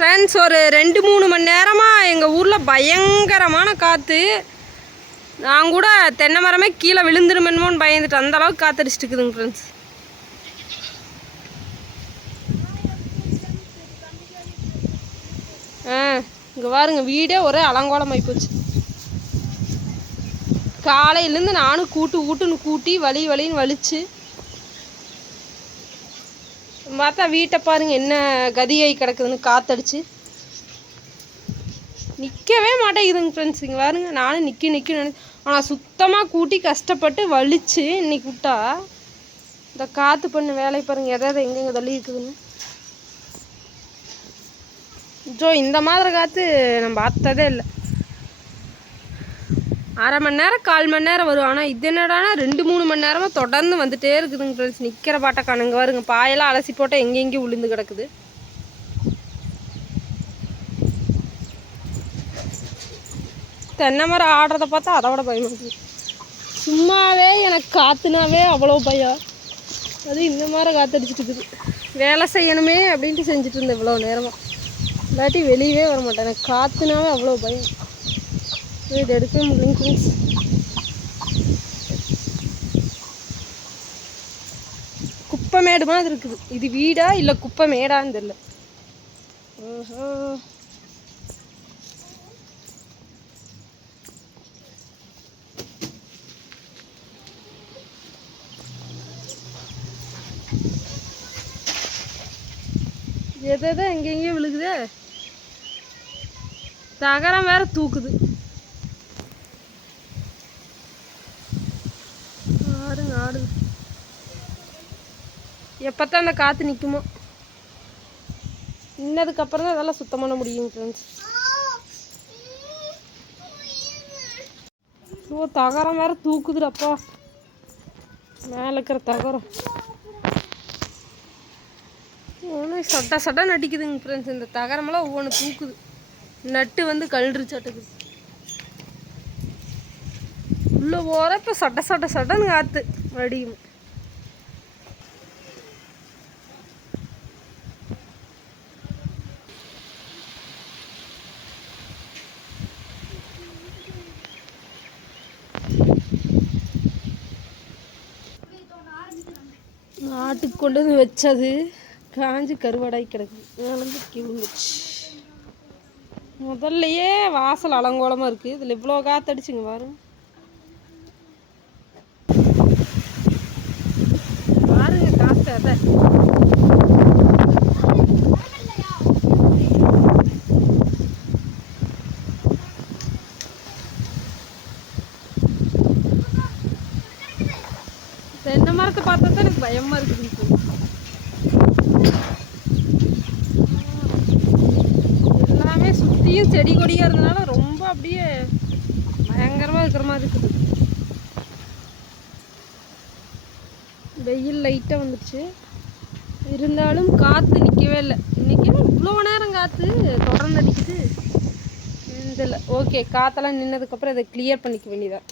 Friends, ஒரு 2-3 மணி நேரமாக எங்கள் ஊரில் பயங்கரமான காற்று. நான் கூட தென்னை மரமே கீழே விழுந்துருமென்மோன்னு பயந்துட்டு அந்த அளவுக்கு காற்றடிச்சிட்டு இருக்குதுங்க ஃப்ரெண்ட்ஸ். இங்கே பாருங்க, வீடே ஒரே அலங்கோலமாகி போச்சு. காலையிலேருந்து நானும் ஊட்டுன்னு கூட்டி வலின்னு வலிச்சு பார்த்தா வீட்டை பாருங்க என்ன கதியாகி கிடக்குதுன்னு காற்றடிச்சு நிற்கவே மாட்டேங்குதுங்க ஃப்ரெண்ட்ஸ். இங்கே பாருங்க, நானும் நிற்க ஆனால் சுத்தமாக கூட்டி கஷ்டப்பட்டு வலிச்சு இன்னைக்கு விட்டா இந்த காற்று பண்ண வேலை பாருங்கள் எதாவது எங்கெங்கே தள்ளி இருக்குதுன்னு. இந்த மாதிரி காற்று நம்ம பார்த்ததே இல்லை. 1/2 மணி நேரம் 1/4 மணி நேரம் வரும். ஆனால் இது என்னடானா 2-3 மணி நேரமாக தொடர்ந்து வந்துட்டே இருக்குதுங்க ஃப்ரெண்ட்ஸ். நிற்கிற பாட்டை காணுங்க பாருங்க, பாயெல்லாம் அலசி போட்டால் எங்கெங்கேயும் விழுந்து கிடக்குது. தென்னை மரம் ஆடுறத பார்த்தா அதை விட பயமாக இருக்குது. சும்மாவே எனக்கு காற்றுனாவே அவ்வளோ பயம். அது இந்த மாதிரி காற்றடிச்சிட்டு இருக்குது. வேலை செய்யணுமே அப்படின்ட்டு செஞ்சுட்டு இருந்தேன் இவ்வளோ நேரமாக. இல்லாட்டி வெளியவே வர மாட்டேன். எனக்கு காற்றுனாவே அவ்வளோ பயம். இது எடுக்கவே முடியல ஃப்ரெண்ட்ஸ். குப்பை மேடு மாதிரி இருக்குது. இது வீடா இல்லை குப்பை மேடான்னு தெரியல. ஓஹோ, எதை எங்கெங்கேயும் விழுகுது. தகரம் வேற தூக்குது. ஆடுங்க ஆடுது. எப்போத்தான் அந்த காற்று நிற்குமோ. இன்னதுக்கப்புறம் தான் அதெல்லாம் சுத்தம் பண்ண முடியும் ஃப்ரெண்ட்ஸ். தகரம் வேற தூக்குதுடப்பா. மேலே இருக்கிற தகரம் சட்டை நட்டிக்குதுங்க ஃப்ரெண்ட்ஸ். இந்த தகரமெல்லாம் ஒவ்வொன்று தூக்குது. நட்டு வந்து கழுறுச்சாட்டுக்குது. உள்ள போகிற இப்போ சட்டன்னு காற்று வடியும். நாட்டுக்கு கொண்டு வந்து வச்சது காஞ்சி கருவாடாகி கிடக்குது. வந்து கிழிஞ்சிச்சு. முதல்லையே வாசல் அலங்கோலமாக இருக்குது. இதில் இவ்வளோ காற்றடிச்சுங்க பாருங்க. பாருங்க காற்று. அதை தென்னை மரத்தை பார்த்தா தான் எனக்கு பயமாக இருக்குது. எல்லாமே சுற்றியும் செடி கொடியாக இருந்தனால ரொம்ப அப்படியே பயங்கரமாக இருக்கிற மாதிரி இருக்குது. வெயில் லைட்டாக வந்துடுச்சு. இருந்தாலும் காற்று நிற்கவே இல்லை. இன்றைக்கி இவ்வளோ நேரம் காற்று தொடர்ந்து அடிக்குது. இதில் ஓகே, காற்றெல்லாம் நின்னதுக்கப்புறம் இதை கிளியர் பண்ணிக்க வேண்டியதான்.